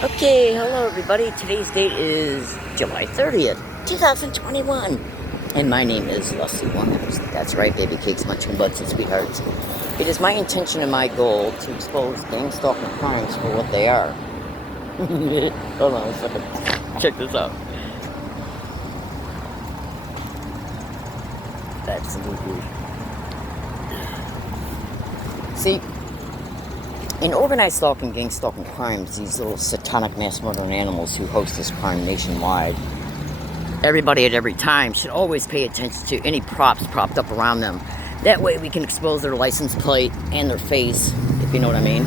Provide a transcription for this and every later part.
Okay, hello everybody. Today's date is July 30th, 2021. And my name is Leslie Williams. That's right, baby cakes, munchkin butts, and sweethearts. It is my intention and my goal to expose gang stalking crimes for what they are. Hold on a second. Check this out. Absolutely. See, in organized stalking, gang stalking crimes, these little satanic mass murdering animals who host this crime nationwide, everybody at every time should always pay attention to any props propped up around them. That way we can expose their license plate and their face, if you know what I mean.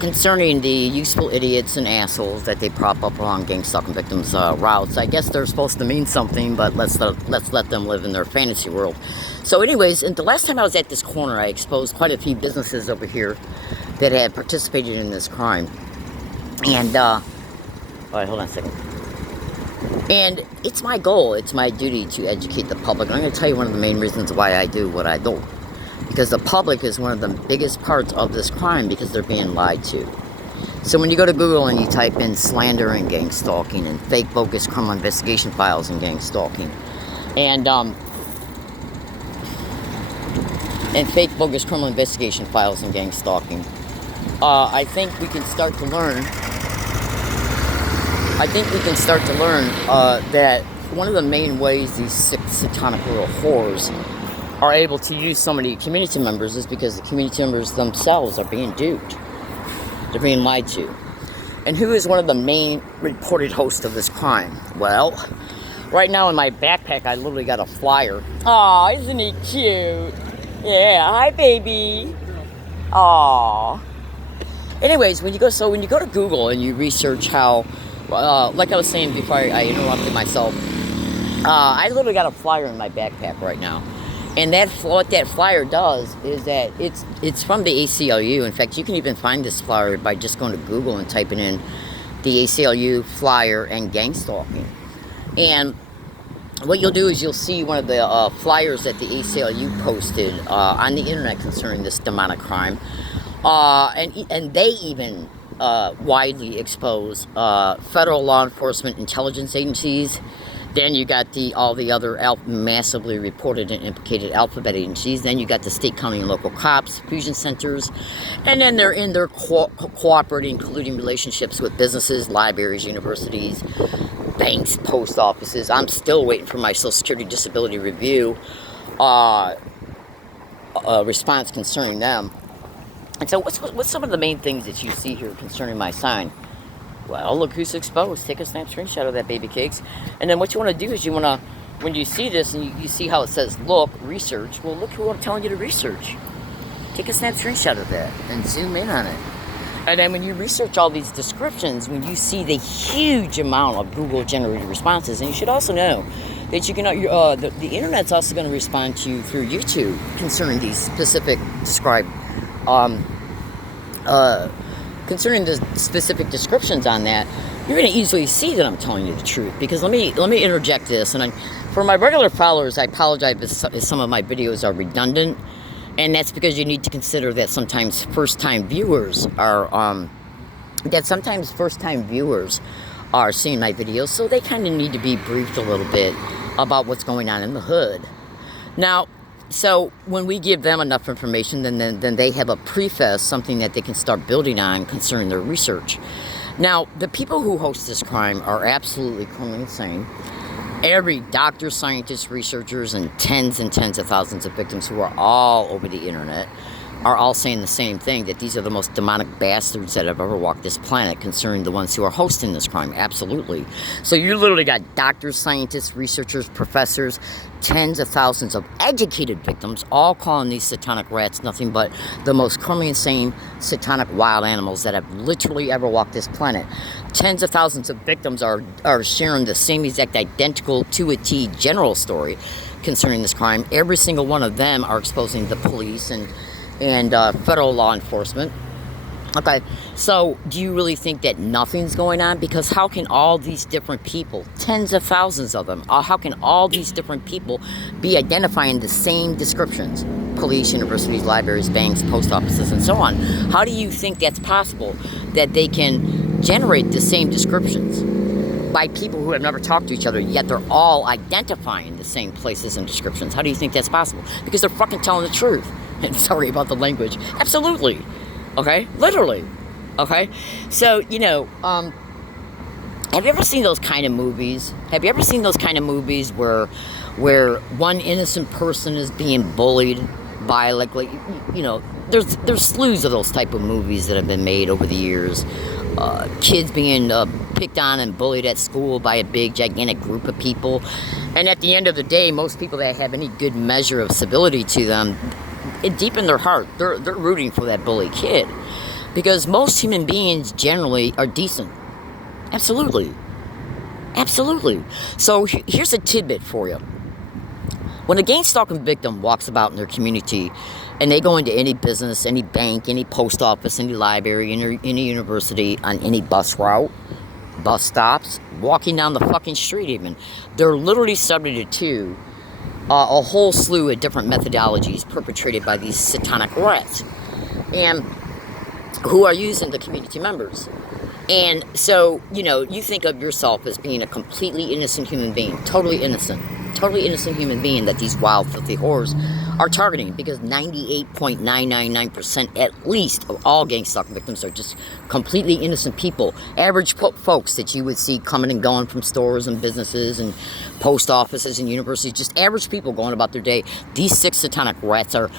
Concerning the useful idiots and assholes that they prop up along gang stalking victims' routes, I guess they're supposed to mean something, but let's let them live in their fantasy world. So anyways, and the last time I was at this corner, I exposed quite a few businesses over here that had participated in this crime. And, all right, hold on a second. And it's my goal, it's my duty to educate the public. And I'm going to tell you one of the main reasons why I do what I do. Because the public is one of the biggest parts of this crime because they're being lied to. So when you go to Google and you type in slander and gang stalking and fake bogus criminal investigation files and gang stalking and fake bogus criminal investigation files and gang stalking, I think we can start to learn. That one of the main ways these sick, satanic little whores are able to use so many community members is because the community members themselves are being duped. They're being lied to. And who is one of the main reported hosts of this crime? Well, right now in my backpack, I literally got a flyer. Aw, isn't he cute? Yeah, hi baby. Aw. Anyways, when you go to Google and you research how, like I was saying before I interrupted myself, I literally got a flyer in my backpack right now. And what that flyer does is that it's from the ACLU. In fact, you can even find this flyer by just going to Google and typing in the ACLU flyer and gang stalking. And what you'll do is you'll see one of the flyers that the ACLU posted on the internet concerning this demonic crime. And they even widely expose federal law enforcement intelligence agencies. Then you got all the other massively reported and implicated alphabet agencies. Then you got the state, county, and local cops, fusion centers. And then they're in their cooperating, colluding relationships with businesses, libraries, universities, banks, post offices. I'm still waiting for my Social Security Disability Review response concerning them. And so what's some of the main things that you see here concerning my sign? Well, look who's exposed. Take a snap screenshot of that, baby cakes. And then what you want to do is when you see this and you see how it says, look, research. Well, look who I'm telling you to research. Take a snap screenshot of that and zoom in on it. And then when you research all these descriptions, when you see the huge amount of Google-generated responses, and you should also know that you can the internet's also going to respond to you through YouTube concerning these specific concerning the specific descriptions on that, you're going to easily see that I'm telling you the truth. Because let me interject this, and for my regular followers, I apologize if some of my videos are redundant, and that's because you need to consider that sometimes first-time viewers are seeing my videos, so they kind of need to be briefed a little bit about what's going on in the hood. Now, so when we give them enough information, then they have a preface, something that they can start building on concerning their research. Now, the people who host this crime are absolutely criminally insane. Every doctor, scientist, researchers, and tens of thousands of victims who are all over the internet are all saying the same thing, that these are the most demonic bastards that have ever walked this planet concerning the ones who are hosting this crime. Absolutely. So you literally got doctors, scientists, researchers, professors, tens of thousands of educated victims, all calling these satanic rats nothing but the most criminally insane, satanic wild animals that have literally ever walked this planet. Tens of thousands of victims are sharing the same exact identical to a T general story concerning this crime. Every single one of them are exposing the police and federal law enforcement. Okay, so do you really think that nothing's going on? Because how can all these different people, tens of thousands of them, how can all these different people be identifying the same descriptions? police, universities, libraries, banks, post offices, and so on. How do you think that's possible that they can generate the same descriptions by people who have never talked to each other, yet they're all identifying the same places and descriptions? How do you think that's possible? Because they're fucking telling the truth. And sorry about the language. Absolutely. Okay? Literally. Okay? So, have you ever seen those kind of movies? Have you ever seen those kind of movies where one innocent person is being bullied by there's slews of those type of movies that have been made over the years. Kids being picked on and bullied at school by a big gigantic group of people, and at the end of the day, most people that have any good measure of civility to them, deep in their heart, they're rooting for that bully kid, because most human beings generally are decent. Absolutely. So here's a tidbit for you. When a gang stalking victim walks about in their community and they go into any business, any bank, any post office, any library, any university, on any bus route, bus stops, walking down the fucking street even, they're literally subjected to a whole slew of different methodologies perpetrated by these satanic rats, and who are using the community members. And so, you think of yourself as being a completely innocent human being, totally innocent human being that these wild, filthy whores are targeting, because 98.999% at least of all gang stalking victims are just completely innocent people, average folks that you would see coming and going from stores and businesses and post offices and universities, just average people going about their day. These 6 satanic rats are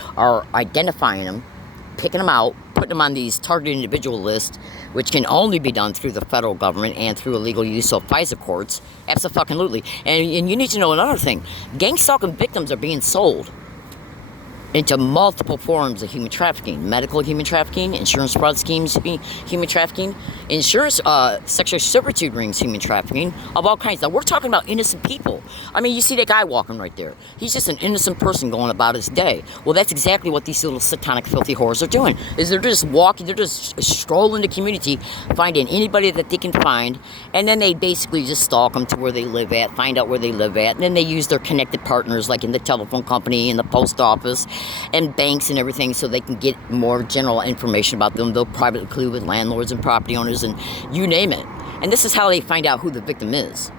identifying them, picking them out, putting them on these targeted individual lists, which can only be done through the federal government and through illegal use of FISA courts. Absolutely. And you need to know another thing. Gang stalking victims are being sold into multiple forms of human trafficking: medical human trafficking, insurance fraud schemes, human trafficking, sexual servitude rings, human trafficking, of all kinds. Now, we're talking about innocent people. I mean, you see that guy walking right there. He's just an innocent person going about his day. Well, that's exactly what these little satanic, filthy whores are doing, is they're just walking, they're just strolling the community, finding anybody that they can find, and then they basically just stalk them to where they live at, find out where they live at, and then they use their connected partners, like in the telephone company, in the post office, and banks and everything, so they can get more general information about them. They'll privately collude with landlords and property owners and you name it. And this is how they find out who the victim is.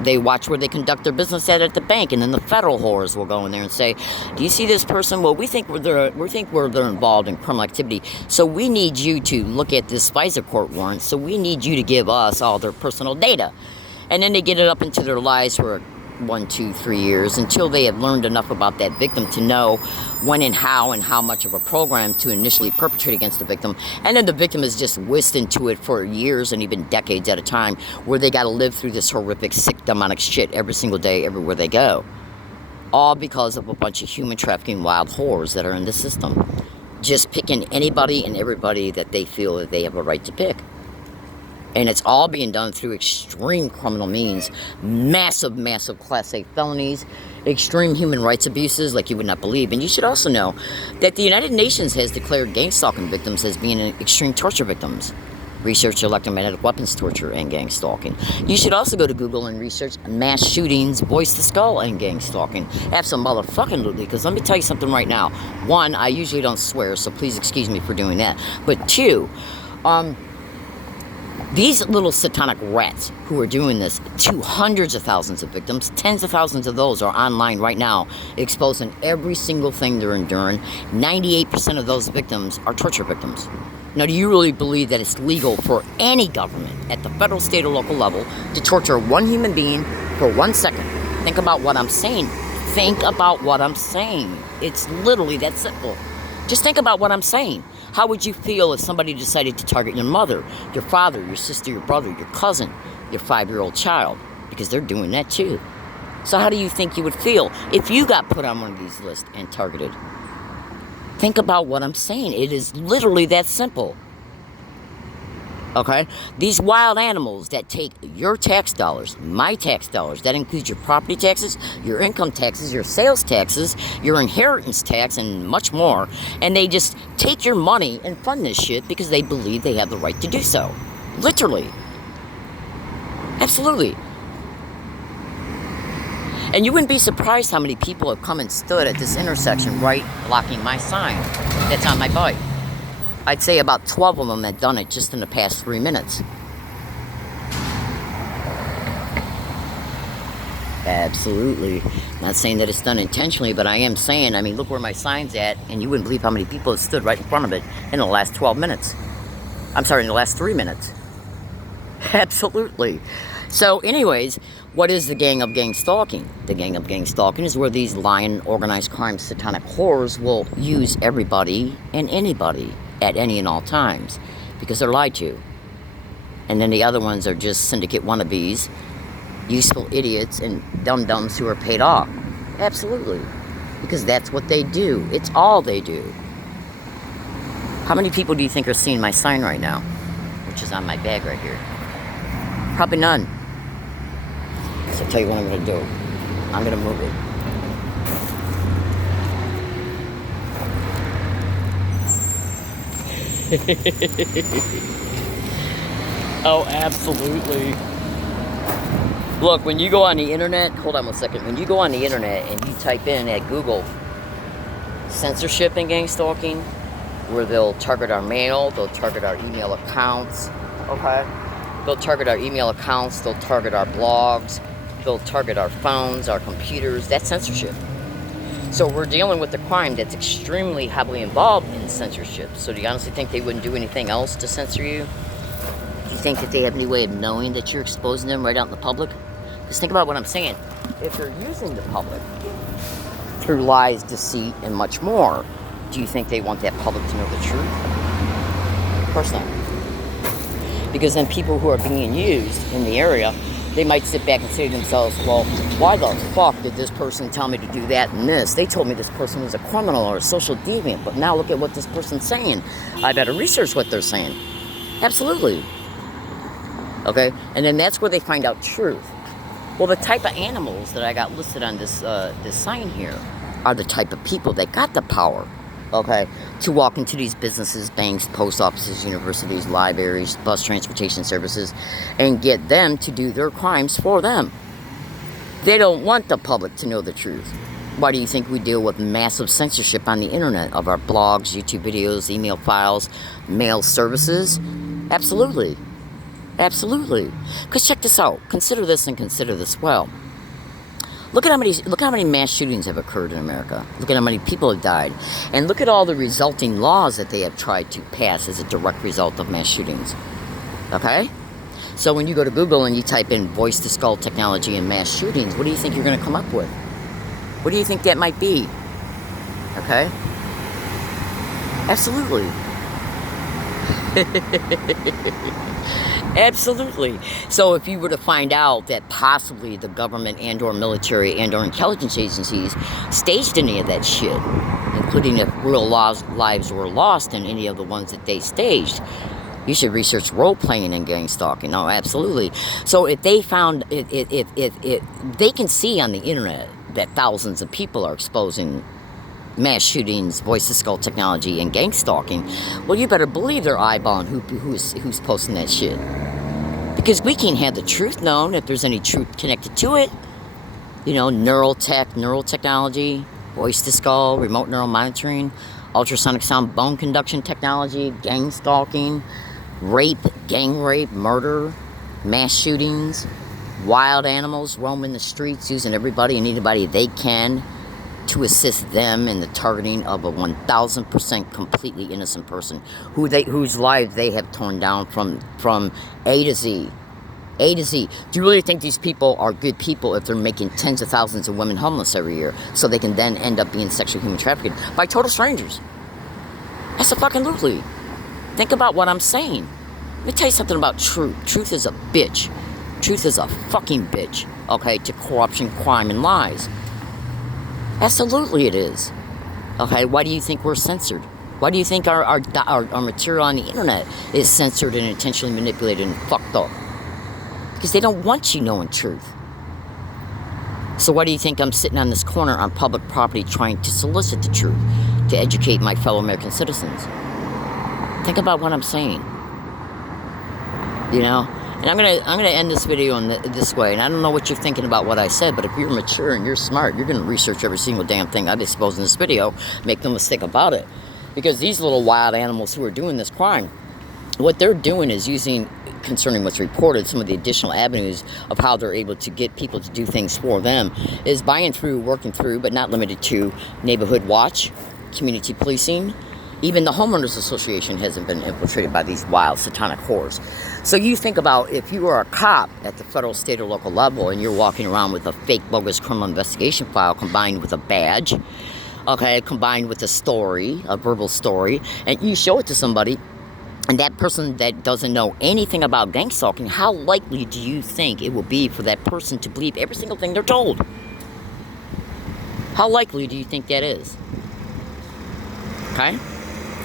They watch where they conduct their business at the bank, and then the federal whores will go in there and say, "Do you see this person? Well, we think they're involved in criminal activity, so we need you to look at this FISA court warrant. So we need you to give us all their personal data." And then they get it up into their lives for 1, 2, 3 years until they have learned enough about that victim to know when and how much of a program to initially perpetrate against the victim. And then the victim is just whisked into it for years and even decades at a time, where they got to live through this horrific, sick, demonic shit every single day, everywhere they go. All because of a bunch of human trafficking wild whores that are in the system, just picking anybody and everybody that they feel that they have a right to pick. And it's all being done through extreme criminal means, massive Class A felonies, extreme human rights abuses like you would not believe. And you should also know that the United Nations has declared gang stalking victims as being extreme torture victims. Research electromagnetic weapons torture and gang stalking. You should also go to Google and research mass shootings, voice to skull, and gang stalking. Absolutely, because let me tell you something right now. 1, I usually don't swear, so please excuse me for doing that. But 2, these little satanic rats who are doing this to hundreds of thousands of victims, tens of thousands of those are online right now, exposing every single thing they're enduring. 98% of those victims are torture victims. Now, do you really believe that it's legal for any government at the federal, state, or local level to torture one human being for 1 second? Think about what I'm saying. It's literally that simple. Just think about what I'm saying. How would you feel if somebody decided to target your mother, your father, your sister, your brother, your cousin, your 5-year-old child? Because they're doing that too. So how do you think you would feel if you got put on one of these lists and targeted? Think about what I'm saying. It is literally that simple. Okay? These wild animals that take your tax dollars, my tax dollars, that includes your property taxes, your income taxes, your sales taxes, your inheritance tax, and much more, and they just take your money and fund this shit because they believe they have the right to do so. Literally. Absolutely. And you wouldn't be surprised how many people have come and stood at this intersection right blocking my sign that's on my bike. I'd say about 12 of them have done it just in the past 3 minutes. Absolutely. Not saying that it's done intentionally, but I am saying, I mean, look where my sign's at, and you wouldn't believe how many people have stood right in front of it in the last 12 minutes. I'm sorry, in the last 3 minutes. Absolutely. So anyways, what is the gang of gang stalking? The gang of gang stalking is where these lying, organized crime, satanic whores will use everybody and anybody at any and all times because they're lied to. And then the other ones are just syndicate wannabes, useful idiots and dum-dums who are paid off. Absolutely. Because that's what they do. It's all they do. How many people do you think are seeing my sign right now? Which is on my bag right here. Probably none. So I'll tell you what I'm going to do. I'm going to move it. Oh, absolutely. Look, when you go on the internet, hold on 1 second. When you go on the internet and you type in at Google censorship and gang stalking, where they'll target our mail, they'll target our email accounts, okay? They'll target our email accounts, they'll target our blogs, they'll target our phones, our computers. That's censorship. So we're dealing with a crime that's extremely heavily involved in censorship. So do you honestly think they wouldn't do anything else to censor you? Do you think that they have any way of knowing that you're exposing them right out in the public? Because think about what I'm saying. If they're using the public through lies, deceit, and much more, do you think they want that public to know the truth? Of course not. Because then people who are being used in the area, they might sit back and say to themselves, well, why the fuck did this person tell me to do that and this? They told me this person was a criminal or a social deviant, but now look at what this person's saying. I better research what they're saying. Absolutely. Okay? And then that's where they find out truth. Well, the type of animals that I got listed on this sign here are the type of people that got the power, okay, to walk into these businesses, banks, post offices, universities, libraries, bus transportation services, and get them to do their crimes for them. They don't want the public to know the truth. Why do you think we deal with massive censorship on the internet of our blogs, YouTube videos, email files, mail services? Absolutely. Absolutely. Because check this out. Consider this and consider this well. Look how many mass shootings have occurred in America. Look at how many people have died. And look at all the resulting laws that they have tried to pass as a direct result of mass shootings. Okay? So when you go to Google and you type in voice-to-skull technology and mass shootings, what do you think you're going to come up with? What do you think that might be? Okay? Absolutely. Absolutely. So if you were to find out that possibly the government and or military and or intelligence agencies staged any of that shit, including if real lives were lost in any of the ones that they staged, you should research role-playing and gang stalking. No, absolutely. So if they found, if they can see on the internet that thousands of people are exposing mass shootings, voice-to-skull technology, and gang stalking, well, you better believe they're eyeballing who's posting that shit. Because we can't have the truth known if there's any truth connected to it. You know, neural technology, voice-to-skull, remote neural monitoring, ultrasonic sound bone conduction technology, gang stalking, rape, gang rape, murder, mass shootings, wild animals roaming the streets using everybody and anybody they can to assist them in the targeting of a 1,000% completely innocent person whose lives they have torn down from A to Z. A to Z. Do you really think these people are good people if they're making tens of thousands of women homeless every year so they can then end up being sexual human trafficked by total strangers? That's a fucking lootly. Think about what I'm saying. Let me tell you something about truth. Truth is a bitch. Truth is a fucking bitch, okay, to corruption, crime, and lies. Absolutely it is. Okay, why do you think we're censored? Why do you think our material on the internet is censored and intentionally manipulated and fucked up? Because they don't want you knowing truth. So why do you think I'm sitting on this corner on public property trying to solicit the truth, to educate my fellow American citizens? Think about what I'm saying. You know? And I'm gonna end this video in this way. And I don't know what you're thinking about what I said, but if you're mature and you're smart, you're gonna research every single damn thing I disclose in this video. Make no mistake about it, because these little wild animals who are doing this crime, what they're doing is using, concerning what's reported, some of the additional avenues of how they're able to get people to do things for them is buying through, working through, but not limited to neighborhood watch, community policing. Even the homeowners association hasn't been infiltrated by these wild satanic whores. So you think about if you are a cop at the federal, state, or local level and you're walking around with a fake bogus criminal investigation file combined with a badge, okay, combined with a story, a verbal story, and you show it to somebody, and that person that doesn't know anything about gang stalking, how likely do you think it will be for that person to believe every single thing they're told? How likely do you think that is? Okay?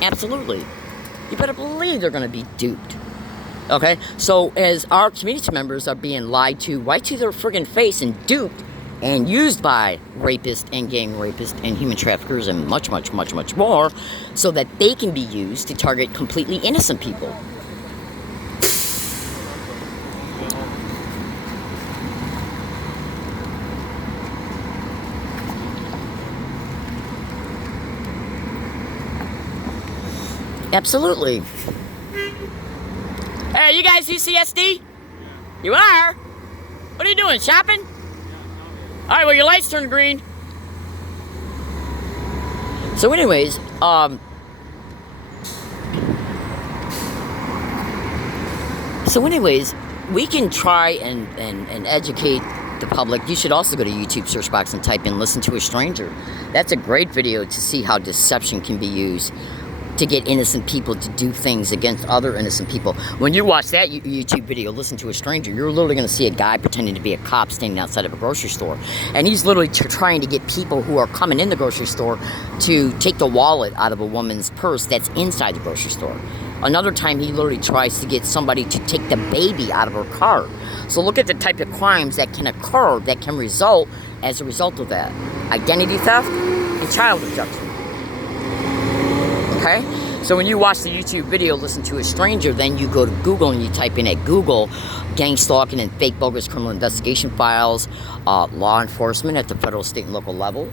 Absolutely. You better believe they're going to be duped. Okay? So as our community members are being lied to right to their friggin' face and duped and used by rapists and gang rapists and human traffickers and much, much, much, much more, so that they can be used to target completely innocent people. Absolutely. Hey, you guys UCSD? You are? What are you doing, shopping? Alright, well, your lights turned green. So anyways, we can try and educate the public. You should also go to YouTube search box and type in "Listen to a Stranger." That's a great video to see how deception can be used to get innocent people to do things against other innocent people. When you watch that YouTube video, "Listen to a Stranger," you're literally going to see a guy pretending to be a cop standing outside of a grocery store. And he's literally trying to get people who are coming in the grocery store to take the wallet out of a woman's purse that's inside the grocery store. Another time, he literally tries to get somebody to take the baby out of her car. So look at the type of crimes that can occur, that can result as a result of that. Identity theft and child abduction. Okay? So when you watch the YouTube video, "Listen to a Stranger," then you go to Google and you type in at Google, gang stalking and fake bogus criminal investigation files, law enforcement at the federal, state, and local level.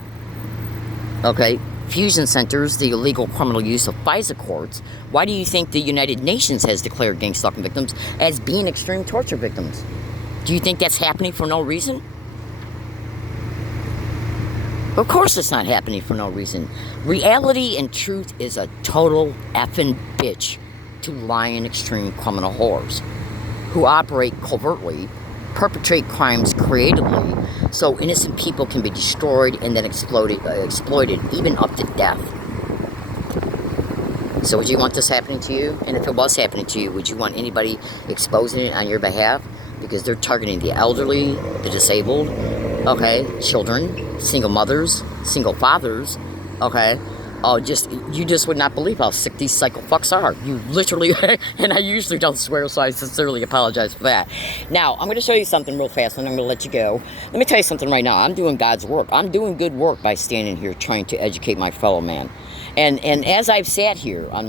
Okay? Fusion centers, the illegal criminal use of FISA courts. Why do you think the United Nations has declared gang stalking victims as being extreme torture victims? Do you think that's happening for no reason? Of course it's not happening for no reason. Reality and truth is a total effing bitch to lying extreme criminal whores who operate covertly, perpetrate crimes creatively, so innocent people can be destroyed and then exploited, even up to death. So would you want this happening to you? And if it was happening to you, would you want anybody exposing it on your behalf? Because they're targeting the elderly, the disabled, okay, children, single mothers, single fathers, okay. You just would not believe how sick these psycho fucks are. You literally, and I usually don't swear, so I sincerely apologize for that. Now, I'm going to show you something real fast, and I'm going to let you go. Let me tell you something right now. I'm doing God's work. I'm doing good work by standing here trying to educate my fellow man. And as I've sat here on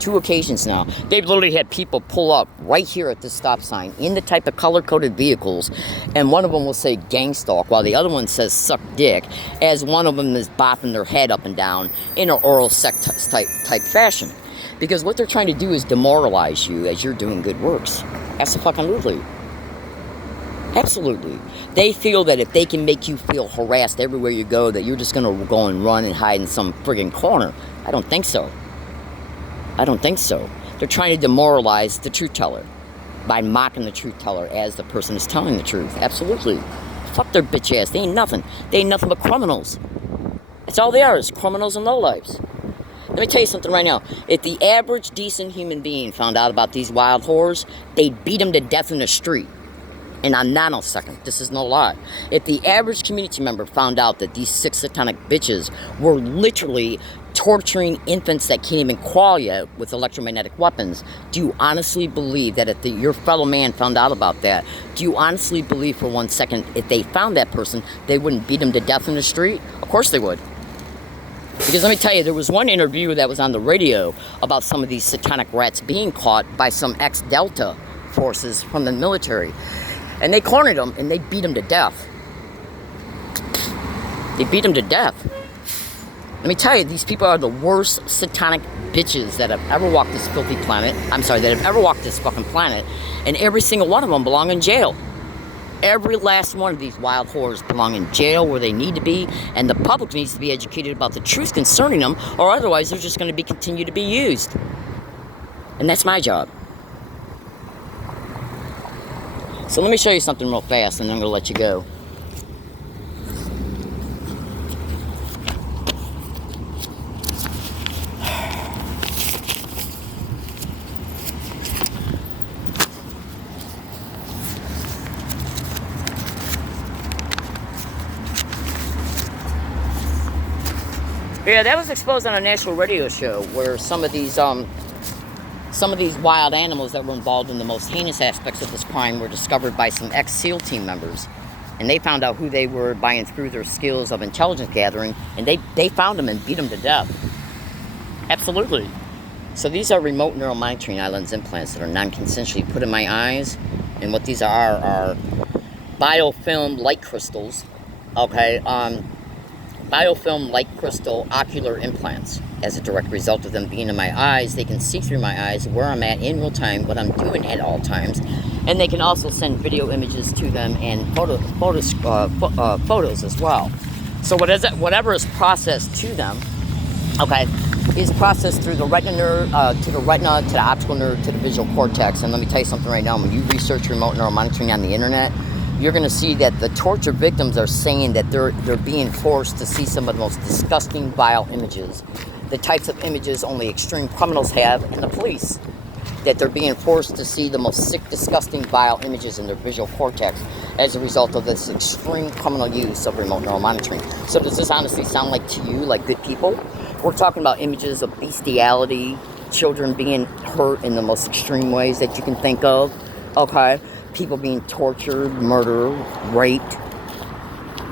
2 occasions now, they've literally had people pull up right here at this stop sign in the type of color-coded vehicles, and one of them will say gang stalk, while the other one says suck dick, as one of them is bopping their head up and down in an oral sex type fashion. Because what they're trying to do is demoralize you as you're doing good works. Absolutely. Absolutely. They feel that if they can make you feel harassed everywhere you go, that you're just going to go and run and hide in some friggin' corner. I don't think so. I don't think so. They're trying to demoralize the truth teller by mocking the truth teller as the person is telling the truth. Absolutely. Fuck their bitch ass. They ain't nothing. They ain't nothing but criminals. That's all they are, is criminals and lowlifes. Let me tell you something right now. If the average decent human being found out about these wild whores, they'd beat them to death in the street. In a nanosecond. This is no lie. If the average community member found out that these 6 satanic bitches were literally torturing infants that can't even qualia with electromagnetic weapons, do you honestly believe that if your fellow man found out about that, do you honestly believe for 1 second if they found that person, they wouldn't beat him to death in the street? Of course they would. Because let me tell you, there was one interview that was on the radio about some of these satanic rats being caught by some ex-Delta forces from the military. And they cornered them and they beat them to death. They beat them to death. Let me tell you, these people are the worst satanic bitches that have ever walked this filthy planet. I'm sorry, that have ever walked this fucking planet. And every single one of them belong in jail. Every last one of these wild whores belong in jail where they need to be. And the public needs to be educated about the truth concerning them, or otherwise they're just going to continue to be used. And that's my job. So let me show you something real fast and then I'm going to let you go. Yeah, that was exposed on a national radio show where some of these wild animals that were involved in the most heinous aspects of this crime were discovered by some ex-SEAL team members. And they found out who they were by and through their skills of intelligence gathering, and they found them and beat them to death. Absolutely. So these are remote neural monitoring eye lens implants that are non-consensually put in my eyes. And what these are biofilm light crystals, okay? Biofilm light crystal ocular implants. As a direct result of them being in my eyes, they can see through my eyes where I'm at in real time, what I'm doing at all times, and they can also send video images to them and photos as well. So whatever is processed to them, okay, is processed through the retina nerve, to the retina, to the optical nerve, to the visual cortex. And let me tell you something right now, when you research remote neural monitoring on the internet, you're going to see that the torture victims are saying that they're being forced to see some of the most disgusting, vile images. The types of images only extreme criminals have, and the police. That they're being forced to see the most sick, disgusting, vile images in their visual cortex as a result of this extreme criminal use of remote neural monitoring. So does this honestly sound like to you like good people? We're talking about images of bestiality, children being hurt in the most extreme ways that you can think of, okay? People being tortured, murdered, raped.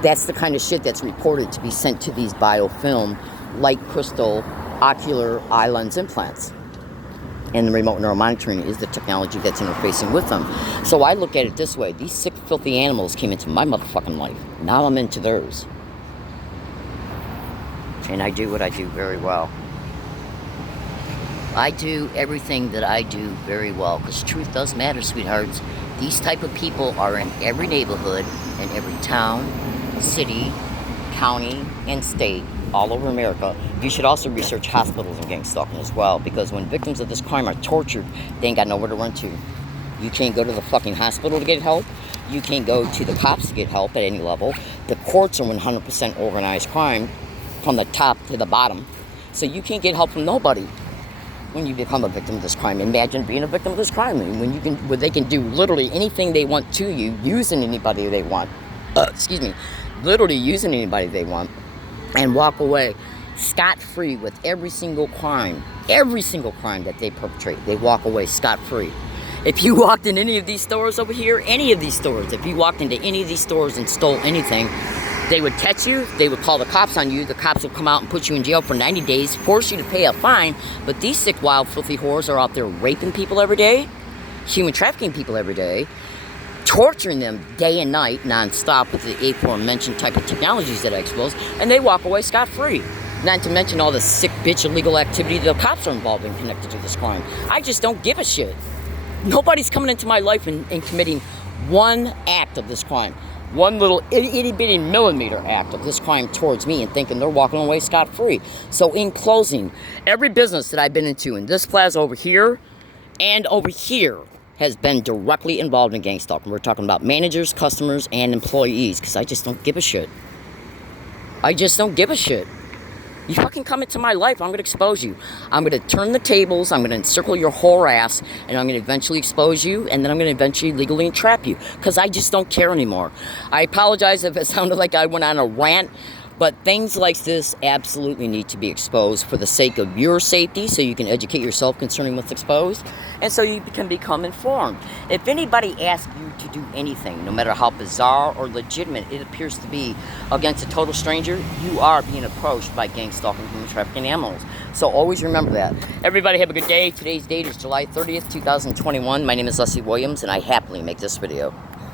That's the kind of shit that's reported to be sent to these biofilm light crystal ocular eye lens implants. And the remote neural monitoring is the technology that's interfacing with them. So I look at it this way. These sick, filthy animals came into my motherfucking life. Now I'm into theirs. And I do what I do very well. I do everything that I do very well, because truth does matter, sweethearts. These type of people are in every neighborhood, in every town, city, county, and state, all over America. You should also research hospitals and gang stalking as well, because when victims of this crime are tortured, they ain't got nowhere to run to. You can't go to the fucking hospital to get help. You can't go to the cops to get help at any level. The courts are 100% organized crime from the top to the bottom. So you can't get help from nobody when you become a victim of this crime. Imagine being a victim of this crime, where they can do literally anything they want to you, using anybody they want. Literally using anybody they want, and walk away scot-free with every single crime that they perpetrate. They walk away scot-free. If you walked in any of these stores over here, if you walked into any of these stores and stole anything, they would catch you, they would call the cops on you, the cops would come out and put you in jail for 90 days, force you to pay a fine. But these sick, wild, filthy whores are out there raping people every day, human trafficking people every day, torturing them day and night, non-stop, with the aforementioned type of technologies that I expose, and they walk away scot-free. Not to mention all the sick, bitch, illegal activity the cops are involved in connected to this crime. I just don't give a shit. Nobody's coming into my life and committing one act of this crime. One little itty-bitty millimeter act of this crime towards me and thinking they're walking away scot-free. So in closing, every business that I've been into in this plaza over here and over here has been directly involved in gang stalking. We're talking about managers, customers, and employees, because I just don't give a shit. I just don't give a shit. You fucking come into my life, I'm going to expose you. I'm going to turn the tables, I'm going to encircle your whole ass, and I'm going to eventually expose you, and then I'm going to eventually legally entrap you, because I just don't care anymore. I apologize if it sounded like I went on a rant But things like this absolutely need to be exposed for the sake of your safety, so you can educate yourself concerning what's exposed, and so you can become informed. If anybody asks you to do anything, no matter how bizarre or legitimate it appears to be, against a total stranger, you are being approached by gang stalking, human trafficking animals. So always remember that. Everybody have a good day. Today's date is July 30th, 2021. My name is Leslie Williams, and I happily make this video.